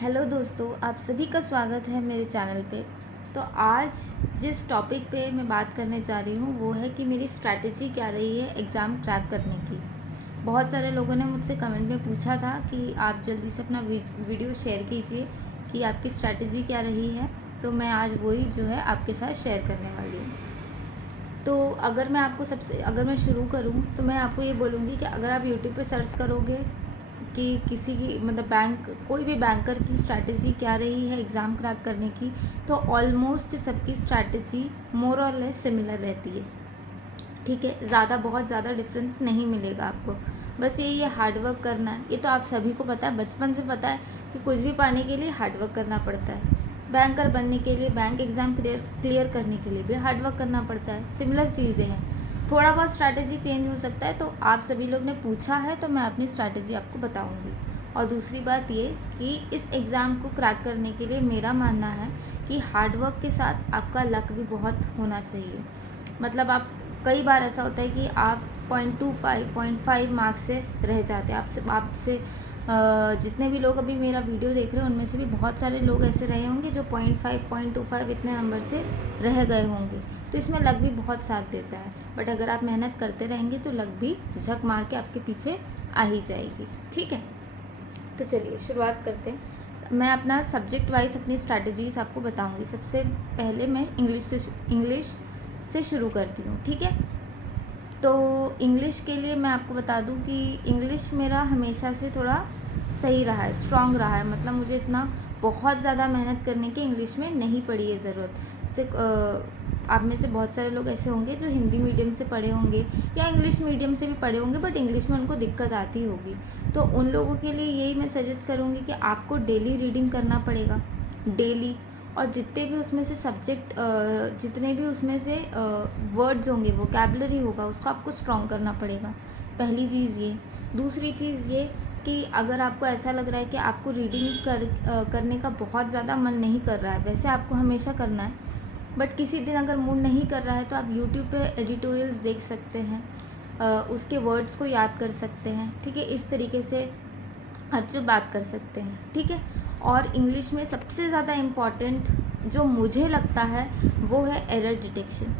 Hello दोस्तों, आप सभी का स्वागत है मेरे चैनल पे। तो आज जिस टॉपिक पे मैं बात करने जा रही हूँ वो है कि मेरी स्ट्रैटेजी क्या रही है एग्ज़ाम क्रैक करने की। बहुत सारे लोगों ने मुझसे कमेंट में पूछा था कि आप जल्दी से अपना वीडियो शेयर कीजिए कि आपकी स्ट्रैटेजी क्या रही है। तो मैं आज वही जो है आपके साथ शेयर करने वाली हूँ। तो अगर मैं शुरू करूँ तो मैं आपको ये बोलूँगी कि अगर आप यूट्यूब पे सर्च करोगे कि किसी की कोई भी बैंकर की स्ट्रैटेजी क्या रही है एग्ज़ाम क्रैक करने की, तो ऑलमोस्ट सबकी स्ट्रैटेजी मोर और लेस सिमिलर रहती है। ठीक है, बहुत ज़्यादा डिफरेंस नहीं मिलेगा आपको। बस ये हार्ड वर्क करना है। ये तो आप सभी को पता है, बचपन से पता है कि कुछ भी पाने के लिए हार्ड वर्क करना पड़ता है। बैंकर बनने के लिए, बैंक एग्ज़ाम क्लियर करने के लिए भी हार्ड वर्क करना पड़ता है। सिमिलर चीज़ें हैं, थोड़ा बहुत स्ट्रैटेजी चेंज हो सकता है। तो आप सभी लोग ने पूछा है तो मैं अपनी स्ट्रैटेजी आपको बताऊंगी। और दूसरी बात ये कि इस एग्ज़ाम को क्रैक करने के लिए मेरा मानना है कि हार्ड वर्क के साथ आपका लक भी बहुत होना चाहिए। मतलब आप कई बार ऐसा होता है कि आप 0.25 मार्क्स से रह जाते हैं। आपसे जितने भी लोग अभी मेरा वीडियो देख रहे हैं उनमें से भी बहुत सारे लोग ऐसे रहे होंगे जो 0.25 इतने नंबर से रह गए होंगे। तो इसमें लक भी बहुत साथ देता है। बट अगर आप मेहनत करते रहेंगे तो लक भी झक मार के आपके पीछे आ ही जाएगी। ठीक है, तो चलिए शुरुआत करते हैं। मैं अपना सब्जेक्ट वाइज अपनी स्ट्रैटेजीज आपको बताऊंगी। सबसे पहले मैं इंग्लिश से शुरू करती हूँ। ठीक है, तो इंग्लिश के लिए मैं आपको बता दूं कि इंग्लिश मेरा हमेशा से थोड़ा सही रहा है, स्ट्रॉन्ग रहा है। मतलब मुझे इतना बहुत ज़्यादा मेहनत करने की इंग्लिश में नहीं पड़ी है ज़रूरत। जैसे आप में से बहुत सारे लोग ऐसे होंगे जो हिंदी मीडियम से पढ़े होंगे या इंग्लिश मीडियम से भी पढ़े होंगे, बट इंग्लिश में उनको दिक्कत आती होगी। तो उन लोगों के लिए यही मैं सजेस्ट करूँगी कि आपको डेली रीडिंग करना पड़ेगा, डेली। और जितने भी उसमें से वर्ड्स होंगे, वोकैबुलरी होगा, उसको आपको स्ट्रॉन्ग करना पड़ेगा। पहली चीज़ ये। दूसरी चीज़ ये कि अगर आपको ऐसा लग रहा है कि आपको करने का बहुत ज़्यादा मन नहीं कर रहा है, वैसे आपको हमेशा करना है, बट किसी दिन अगर मूड नहीं कर रहा है तो आप यूट्यूब पे एडिटोरियल्स देख सकते हैं, उसके वर्ड्स को याद कर सकते हैं। ठीक है, इस तरीके से आप जो बात कर सकते हैं। ठीक है, और इंग्लिश में सबसे ज़्यादा इम्पॉर्टेंट जो मुझे लगता है वो है एरर डिटेक्शन।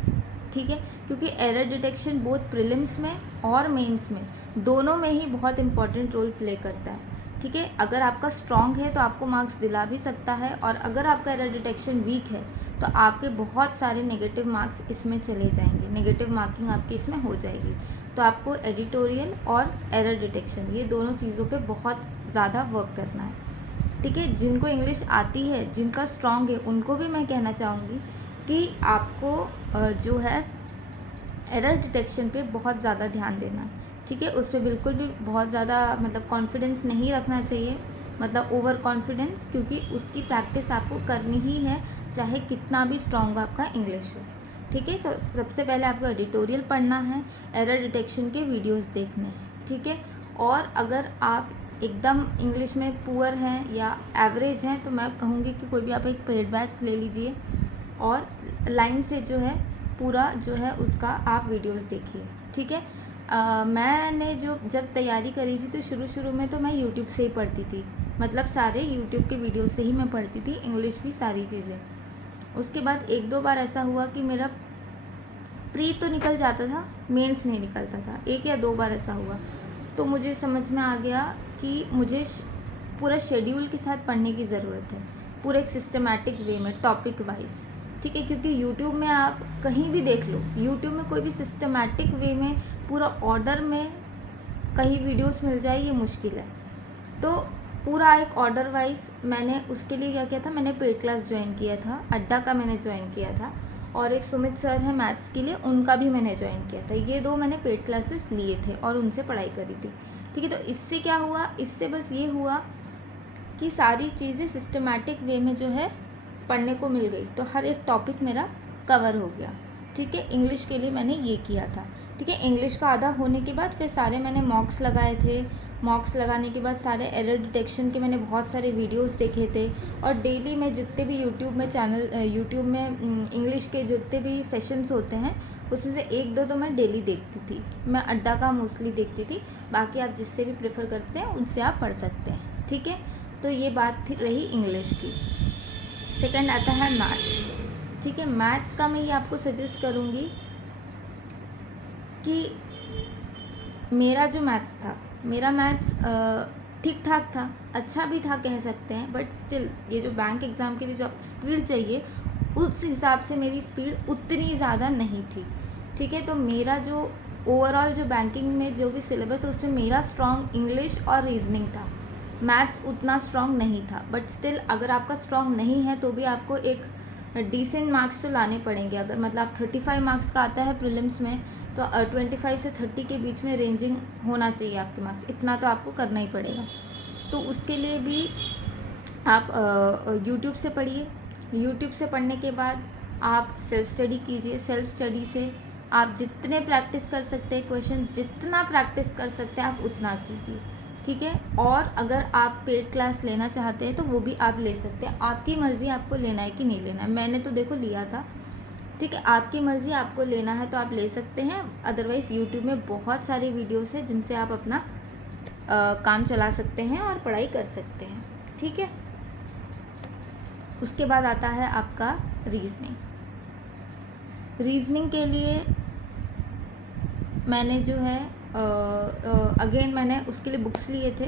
ठीक है, क्योंकि एरर डिटेक्शन बोथ प्रीलिम्स में और मेंस में दोनों में ही बहुत इम्पॉर्टेंट रोल प्ले करता है। ठीक है, अगर आपका स्ट्रॉन्ग है तो आपको मार्क्स दिला भी सकता है, और अगर आपका एरर डिटेक्शन वीक है तो आपके बहुत सारे नेगेटिव मार्क्स इसमें चले जाएंगे, नेगेटिव मार्किंग आपकी इसमें हो जाएगी। तो आपको एडिटोरियल और एरर डिटेक्शन, ये दोनों चीज़ों पे बहुत ज़्यादा वर्क करना है। ठीक है, जिनको इंग्लिश आती है, जिनका स्ट्रॉन्ग है, उनको भी मैं कहना चाहूँगी कि आपको जो है एरर डिटेक्शन पे बहुत ज़्यादा ध्यान देना है। ठीक है, उस पर बिल्कुल भी बहुत ज़्यादा मतलब कॉन्फिडेंस नहीं रखना चाहिए, मतलब ओवर कॉन्फिडेंस, क्योंकि उसकी प्रैक्टिस आपको करनी ही है, चाहे कितना भी स्ट्रॉन्ग आपका इंग्लिश हो। ठीक है, तो सबसे पहले आपको एडिटोरियल पढ़ना है, एरर डिटेक्शन के वीडियोस देखने हैं। ठीक है, और अगर आप एकदम इंग्लिश में पुअर हैं या एवरेज हैं तो मैं कहूँगी कि कोई भी आप एक पेड बैच ले लीजिए और लाइन से जो है पूरा जो है उसका आप वीडियोस देखिए। ठीक है, मैंने जब तैयारी करी थी तो शुरू में तो मैं यूट्यूब से ही पढ़ती थी, मतलब सारे यूट्यूब के वीडियो से ही मैं पढ़ती थी, इंग्लिश भी सारी चीज़ें। उसके बाद एक दो बार ऐसा हुआ कि मेरा प्री तो निकल जाता था, मेंस नहीं निकलता था। एक या दो बार ऐसा हुआ, तो मुझे समझ में आ गया कि मुझे पूरा शेड्यूल के साथ पढ़ने की ज़रूरत है, पूरे एक सिस्टमैटिक वे में, टॉपिक वाइज। ठीक है, क्योंकि यूट्यूब में आप कहीं भी देख लो, यूट्यूब में कोई भी सिस्टमैटिक वे में पूरा ऑर्डर में कहीं वीडियोस मिल जाए ये मुश्किल है। तो पूरा एक ऑर्डर वाइज मैंने उसके लिए क्या किया था, मैंने पेड क्लास ज्वाइन किया था, अड्डा का मैंने ज्वाइन किया था, और एक सुमित सर है मैथ्स के लिए, उनका भी मैंने ज्वाइन किया था। ये दो मैंने पेड क्लासेस लिए थे और उनसे पढ़ाई करी थी। ठीक है, तो इससे क्या हुआ, इससे बस ये हुआ कि सारी चीज़ें सिस्टमैटिक वे में जो है पढ़ने को मिल गई, तो हर एक टॉपिक मेरा कवर हो गया। ठीक है, इंग्लिश के लिए मैंने ये किया था। ठीक है, इंग्लिश का आधा होने के बाद फिर सारे मैंने मॉक्स लगाए थे। मॉक्स लगाने के बाद सारे एरर डिटेक्शन के मैंने बहुत सारे वीडियोस देखे थे, और डेली मैं जितने भी यूट्यूब में इंग्लिश के जितने भी सेशंस होते हैं उसमें से एक दो तो मैं डेली देखती थी। मैं अड्डा का मोस्टली देखती थी, बाकी आप जिससे भी प्रेफर करते हैं उनसे आप पढ़ सकते हैं। ठीक है, तो ये बात रही इंग्लिश की। सेकंड आता है मैथ्स, ठीक है। मैथ्स का मैं ये आपको सजेस्ट करूँगी कि मेरा जो मैथ्स था, मेरा मैथ्स ठीक ठाक था, अच्छा भी था कह सकते हैं, बट स्टिल ये जो बैंक एग्ज़ाम के लिए जो स्पीड चाहिए उस हिसाब से मेरी स्पीड उतनी ज़्यादा नहीं थी, ठीक है। तो मेरा जो ओवरऑल जो बैंकिंग में जो भी सिलेबस है उसमें मेरा स्ट्रॉन्ग इंग्लिश और रीजनिंग था, मैथ्स उतना स्ट्रॉन्ग नहीं था। बट स्टिल अगर आपका स्ट्रॉन्ग नहीं है तो भी आपको एक डिसेंट मार्क्स तो लाने पड़ेंगे। अगर मतलब आप 35 मार्क्स का आता है प्रीलिम्स में तो 25 से 30 के बीच में रेंजिंग होना चाहिए आपके मार्क्स, इतना तो आपको करना ही पड़ेगा। तो उसके लिए भी आप यूट्यूब से पढ़िए, यूट्यूब से पढ़ने के बाद आप सेल्फ स्टडी कीजिए। सेल्फ स्टडी से आप जितने प्रैक्टिस कर सकते हैं क्वेश्चन, जितना प्रैक्टिस कर सकते हैं आप उतना कीजिए, ठीक है। और अगर आप पेड क्लास लेना चाहते हैं तो वो भी आप ले सकते हैं, आपकी मर्ज़ी आपको लेना है कि नहीं लेना है। मैंने तो देखो लिया था, ठीक है। आपकी मर्ज़ी, आपको लेना है तो आप ले सकते हैं, अदरवाइज़ यूट्यूब में बहुत सारे वीडियोस हैं जिनसे आप अपना काम चला सकते हैं और पढ़ाई कर सकते हैं, ठीक है। उसके बाद आता है आपका रीजनिंग। रीजनिंग के लिए मैंने जो है अगेन मैंने उसके लिए बुक्स लिए थे।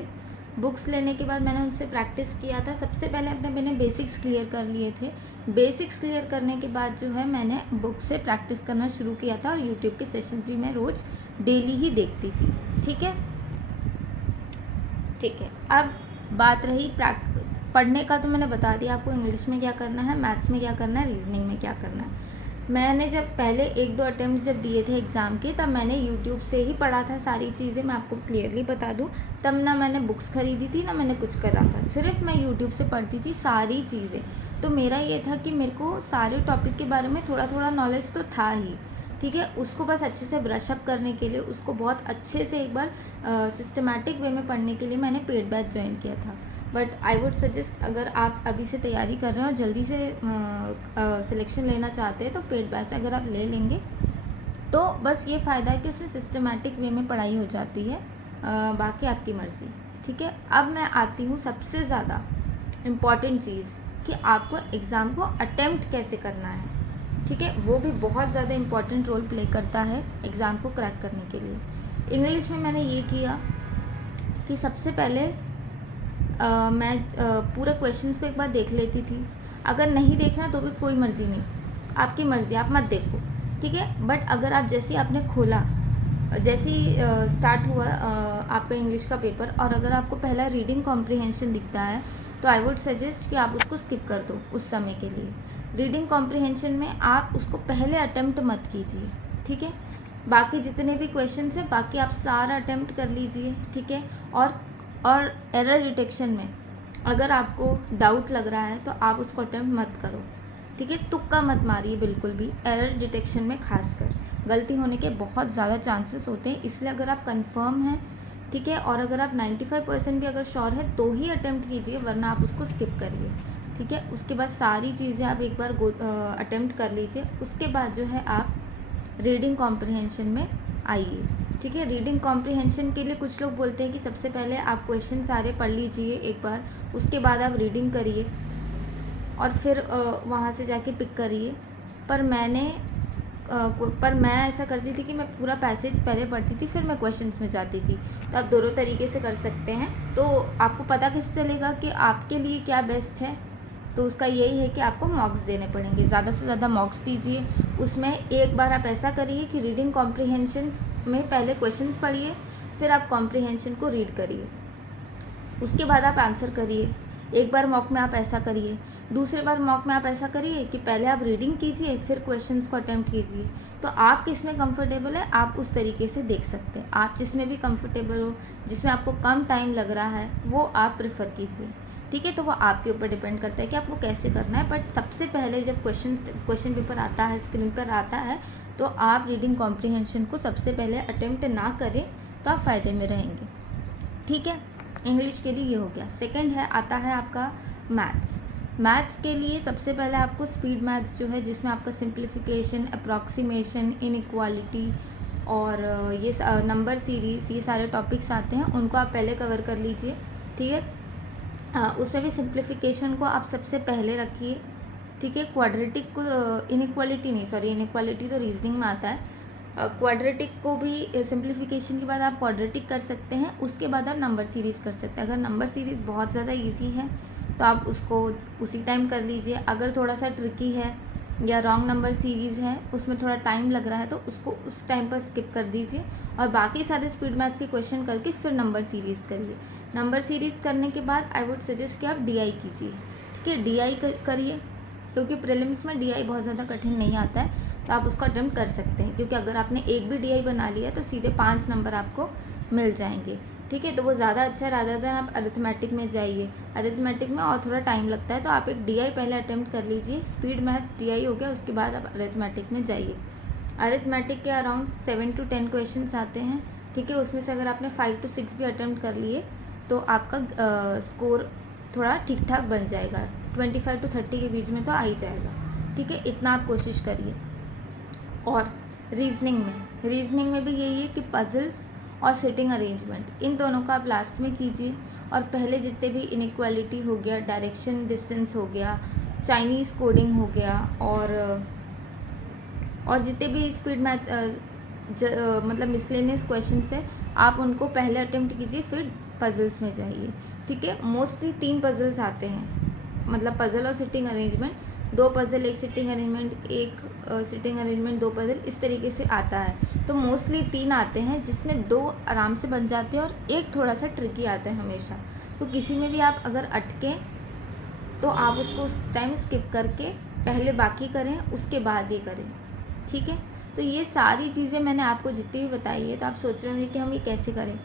बुक्स लेने के बाद मैंने उनसे प्रैक्टिस किया था। सबसे पहले मैंने बेसिक्स क्लियर कर लिए थे। बेसिक्स क्लियर करने के बाद जो है मैंने बुक से प्रैक्टिस करना शुरू किया था और यूट्यूब के सेशन भी मैं रोज़ डेली ही देखती थी, ठीक है। ठीक है, अब बात रही पढ़ने का, तो मैंने बता दिया आपको इंग्लिश में क्या करना है, मैथ्स में क्या करना है, रीजनिंग में क्या करना है। मैंने जब पहले 1-2 अटेम्प्ट जब दिए थे एग्ज़ाम के, तब मैंने यूट्यूब से ही पढ़ा था सारी चीज़ें। मैं आपको क्लियरली बता दूं, तब ना मैंने बुक्स ख़रीदी थी ना मैंने कुछ करा था, सिर्फ मैं यूट्यूब से पढ़ती थी सारी चीज़ें। तो मेरा ये था कि मेरे को सारे टॉपिक के बारे में थोड़ा थोड़ा नॉलेज तो था ही, ठीक है। उसको बस अच्छे से ब्रशअप करने के लिए, उसको बहुत अच्छे से एक बार सिस्टमेटिक वे में पढ़ने के लिए मैंने पेड बैच ज्वाइन किया था। बट आई वुड सजेस्ट, अगर आप अभी से तैयारी कर रहे हो और जल्दी से सिलेक्शन लेना चाहते हैं तो पेड बैच अगर आप ले लेंगे तो बस ये फ़ायदा है कि उसमें सिस्टमेटिक वे में पढ़ाई हो जाती है, बाकी आपकी मर्ज़ी, ठीक है। अब मैं आती हूँ सबसे ज़्यादा इम्पॉर्टेंट चीज़ कि आपको एग्ज़ाम को अटेम्प्ट कैसे करना है, ठीक है। वो भी बहुत ज़्यादा इम्पॉर्टेंट रोल प्ले करता है एग्ज़ाम को क्रैक करने के लिए। इंग्लिश में मैंने ये किया कि सबसे पहले मैं पूरे क्वेश्चंस को एक बार देख लेती थी। अगर नहीं देखना तो भी कोई मर्ज़ी नहीं, आपकी मर्ज़ी, आप मत देखो, ठीक है। बट अगर आप जैसे ही आपने खोला, जैसे ही स्टार्ट हुआ आपका इंग्लिश का पेपर, और अगर आपको पहला रीडिंग कॉम्प्रिहेंशन दिखता है तो आई वुड सजेस्ट कि आप उसको स्किप कर दो उस समय के लिए। रीडिंग कॉम्प्रिहेंशन में आप उसको पहले अटेम्प्ट मत कीजिए, ठीक है। बाकी जितने भी क्वेश्चन हैं बाकी आप सारा अटेम्प्ट कर लीजिए, ठीक है। और एरर डिटेक्शन में अगर आपको डाउट लग रहा है तो आप उसको अटेम्प्ट मत करो, ठीक है। तुक्का मत मारिए बिल्कुल भी, एरर डिटेक्शन में खासकर गलती होने के बहुत ज़्यादा चांसेस होते हैं। इसलिए अगर आप कंफर्म हैं, ठीक है, और अगर आप 95% भी अगर श्योर है तो ही अटेम्प्ट कीजिए, वरना आप उसको स्किप करिए, ठीक है। उसके बाद सारी चीज़ें आप एक बार अटेम्प्ट कर लीजिए। उसके बाद जो है आप रीडिंग कॉम्प्रिहेंशन में आइए, ठीक है। रीडिंग कॉम्प्रिहेंशन के लिए कुछ लोग बोलते हैं कि सबसे पहले आप क्वेश्चन सारे पढ़ लीजिए एक बार, उसके बाद आप रीडिंग करिए और फिर वहाँ से जाके पिक करिए। पर मैं ऐसा करती थी कि मैं पूरा पैसेज पहले पढ़ती थी फिर मैं क्वेश्चंस में जाती थी। तो आप दोनों तरीके से कर सकते हैं। तो आपको पता कैसे चलेगा कि आपके लिए क्या बेस्ट है, तो उसका यही है कि आपको मॉक्स देने पड़ेंगे, ज़्यादा से ज़्यादा मॉक्स दीजिए। उसमें एक बार आप ऐसा करिए कि रीडिंग कॉम्प्रिहेंशन में पहले क्वेश्चंस पढ़िए, फिर आप कॉम्प्रिहेंशन को रीड करिए, उसके बाद आप आंसर करिए। एक बार मॉक में आप ऐसा करिए, दूसरे बार मॉक में आप ऐसा करिए कि पहले आप रीडिंग कीजिए फिर क्वेश्चंस को अटेम्प्ट कीजिए। तो आप किस में कंफर्टेबल है आप उस तरीके से देख सकते हैं। आप जिसमें भी कंफर्टेबल हो, जिसमें आपको कम टाइम लग रहा है, वो आप प्रेफर कीजिए, ठीक है। तो वो आपके ऊपर डिपेंड करता है कि आपको कैसे करना है। बट सबसे पहले जब क्वेश्चन पेपर आता है, स्क्रीन पर आता है, तो आप रीडिंग कॉम्प्रिहेंशन को सबसे पहले अटेम्प्ट ना करें तो आप फ़ायदे में रहेंगे, ठीक है। इंग्लिश के लिए ये हो गया। सेकंड आता है आपका मैथ्स। मैथ्स के लिए सबसे पहले आपको स्पीड मैथ्स जो है, जिसमें आपका सिंप्लीफिकेशन, अप्रॉक्सीमेशन, इनइक्वालिटी और ये नंबर सीरीज़, ये सारे टॉपिक्स आते हैं, उनको आप पहले कवर कर लीजिए, ठीक है। उसमें भी सिंप्लीफिकेशन को आप सबसे पहले रखिए, ठीक है। क्वाड्रेटिक को इनइक्वालिटी तो रीजनिंग में आता है। क्वाड्रेटिक को भी सिंप्लीफिकेशन के बाद आप क्वाड्रेटिक कर सकते हैं, उसके बाद आप नंबर सीरीज़ कर सकते हैं। अगर नंबर सीरीज़ बहुत ज़्यादा इजी है तो आप उसको उसी टाइम कर लीजिए। अगर थोड़ा सा ट्रिकी है या रॉन्ग नंबर सीरीज़ है, उसमें थोड़ा टाइम लग रहा है, तो उसको उस टाइम पर स्किप कर दीजिए और बाकी सारे स्पीड मैथ्स के क्वेश्चन करके फिर नंबर सीरीज़ करिए। नंबर सीरीज़ करने के बाद आई वुड सजेस्ट कि आप DI कीजिए, ठीक है। DI करिए, क्योंकि प्रीलिम्स में DI बहुत ज़्यादा कठिन नहीं आता है, तो आप उसको अटेम्प्ट कर सकते हैं। क्योंकि अगर आपने एक भी DI बना लिया तो सीधे 5 नंबर आपको मिल जाएंगे, ठीक है। तो वो ज़्यादा अच्छा रादर देन आप अरिथमेटिक में जाइए। अरिथमेटिक में और थोड़ा टाइम लगता है, तो आप एक DI पहले अटेम्प्ट कर लीजिए। स्पीड मैथ्स DI हो गया, उसके बाद आप अरिथमेटिक में जाइए। अरिथमेटिक के अराउंड 7 to 10 क्वेश्चन आते हैं, ठीक है। उसमें से अगर आपने 5 to 6 भी अटेम्प्ट कर लिए तो आपका स्कोर थोड़ा ठीक ठाक बन जाएगा। 25 to 30 के बीच में तो आ ही जाएगा, ठीक है। इतना आप कोशिश करिए। और रीजनिंग में भी यही है कि पजल्स और सिटिंग अरेंजमेंट, इन दोनों का आप लास्ट में कीजिए। और पहले जितने भी इनइक्वालिटी हो गया, डायरेक्शन डिस्टेंस हो गया, चाइनीज़ कोडिंग हो गया, और जितने भी स्पीड मैथ मतलब मिसलेनियस क्वेश्चंस है, आप उनको पहले अटेम्प्ट कीजिए, फिर पजल्स में जाइए, ठीक है। मोस्टली 3 पजल्स आते हैं, मतलब पजल और sitting arrangement, 2 puzzle 1 sitting arrangement, 1 sitting arrangement 2 puzzle, इस तरीके से आता है। तो मोस्टली 3 आते हैं, जिसमें 2 आराम से बन जाते हैं और 1 थोड़ा सा ट्रिकी आता है हमेशा। तो किसी में भी आप अगर अटकें तो आप उसको उस टाइम स्किप करके पहले बाकी करें, उसके बाद ये करें, ठीक है। तो ये सारी चीज़ें मैंने आपको जितनी भी बताई है, तो आप सोच रहे होंगे कि हम ये कैसे करें।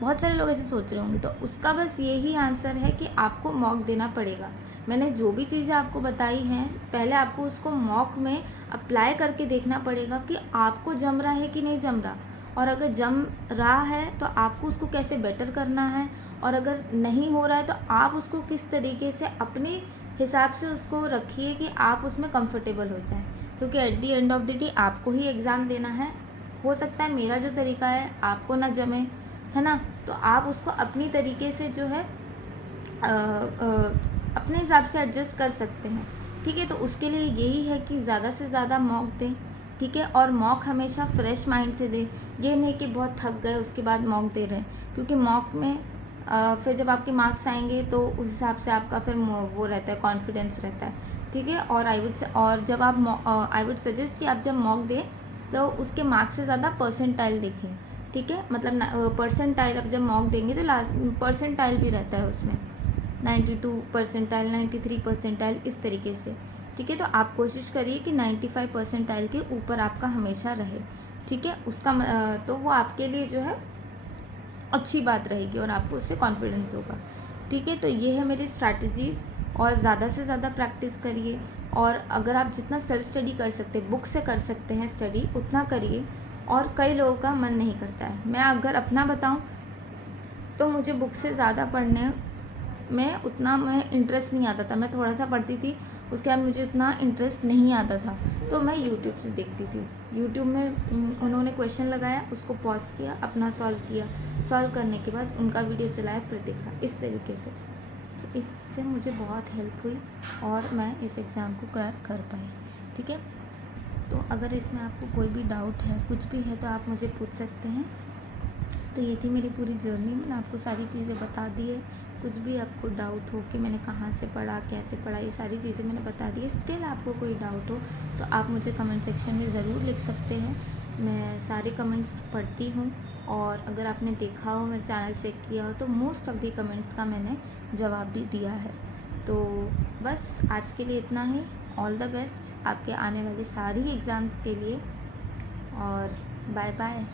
बहुत सारे लोग ऐसे सोच रहे होंगे, तो उसका बस यही आंसर है कि आपको मॉक देना पड़ेगा। मैंने जो भी चीज़ें आपको बताई हैं, पहले आपको उसको मॉक में अप्लाई करके देखना पड़ेगा कि आपको जम रहा है कि नहीं जम रहा। और अगर जम रहा है तो आपको उसको कैसे बेटर करना है, और अगर नहीं हो रहा है तो आप उसको किस तरीके से अपने हिसाब से उसको रखिए कि आप उसमें कंफर्टेबल हो जाएं। क्योंकि at the end of the day आपको ही एग्ज़ाम देना है। हो सकता है मेरा जो तरीका है आपको ना जमे, है ना, तो आप उसको अपनी तरीके से जो है अपने हिसाब से एडजस्ट कर सकते हैं, ठीक है। तो उसके लिए यही है कि ज़्यादा से ज़्यादा मॉक दें, ठीक है। और मॉक हमेशा फ्रेश माइंड से दें, ये नहीं कि बहुत थक गए उसके बाद मॉक दे रहे हैं। क्योंकि मॉक में फिर जब आपके मार्क्स आएंगे तो उस हिसाब से आपका फिर वो रहता है, कॉन्फिडेंस रहता है, ठीक है। और जब आप आई वुड सजेस्ट कि आप जब मॉक दें तो उसके मार्क्स से ज़्यादा परसेंटाइल देखें, ठीक है। मतलब परसेंटाइल अब जब मॉक देंगे तो लास्ट परसेंटाइल भी रहता है उसमें, 92 परसेंटाइल, 93 परसेंटाइल, इस तरीके से, ठीक है। तो आप कोशिश करिए कि 95 परसेंटाइल के ऊपर आपका हमेशा रहे, ठीक है। तो वो आपके लिए जो है अच्छी बात रहेगी और आपको उससे कॉन्फिडेंस होगा, ठीक है। तो ये है मेरी स्ट्रैटेजीज़, और ज़्यादा से ज़्यादा प्रैक्टिस करिए। और अगर आप जितना सेल्फ स्टडी कर सकते हैं, बुक से कर सकते हैं स्टडी, उतना करिए। और कई लोगों का मन नहीं करता है। मैं अगर अपना बताऊं तो मुझे बुक से ज़्यादा पढ़ने में उतना इंटरेस्ट नहीं आता था। मैं थोड़ा सा पढ़ती थी, उसके बाद मुझे उतना इंटरेस्ट नहीं आता था, तो मैं यूट्यूब से देखती थी। यूट्यूब में उन्होंने क्वेश्चन लगाया, उसको पॉज किया, अपना सॉल्व किया, सॉल्व करने के बाद उनका वीडियो चलाया, फिर देखा, इस तरीके से। तो इससे मुझे बहुत हेल्प हुई और मैं इस एग्ज़ाम को क्रैक कर पाई, ठीक है। तो अगर इसमें आपको कोई भी डाउट है, कुछ भी है, तो आप मुझे पूछ सकते हैं। तो ये थी मेरी पूरी जर्नी, मैंने आपको सारी चीज़ें बता दी है। कुछ भी आपको डाउट हो कि मैंने कहाँ से पढ़ा, कैसे पढ़ा, ये सारी चीज़ें मैंने बता दी है। स्टिल आपको कोई डाउट हो तो आप मुझे कमेंट सेक्शन में ज़रूर लिख सकते हैं। मैं सारे कमेंट्स पढ़ती हूँ, और अगर आपने देखा हो, मेरा चैनल चेक किया हो, तो मोस्ट ऑफ़ द कमेंट्स का मैंने जवाब भी दिया है। तो बस आज के लिए इतना ही। ऑल द बेस्ट आपके आने वाले सारी एग्ज़ाम्स के लिए, और बाय बाय।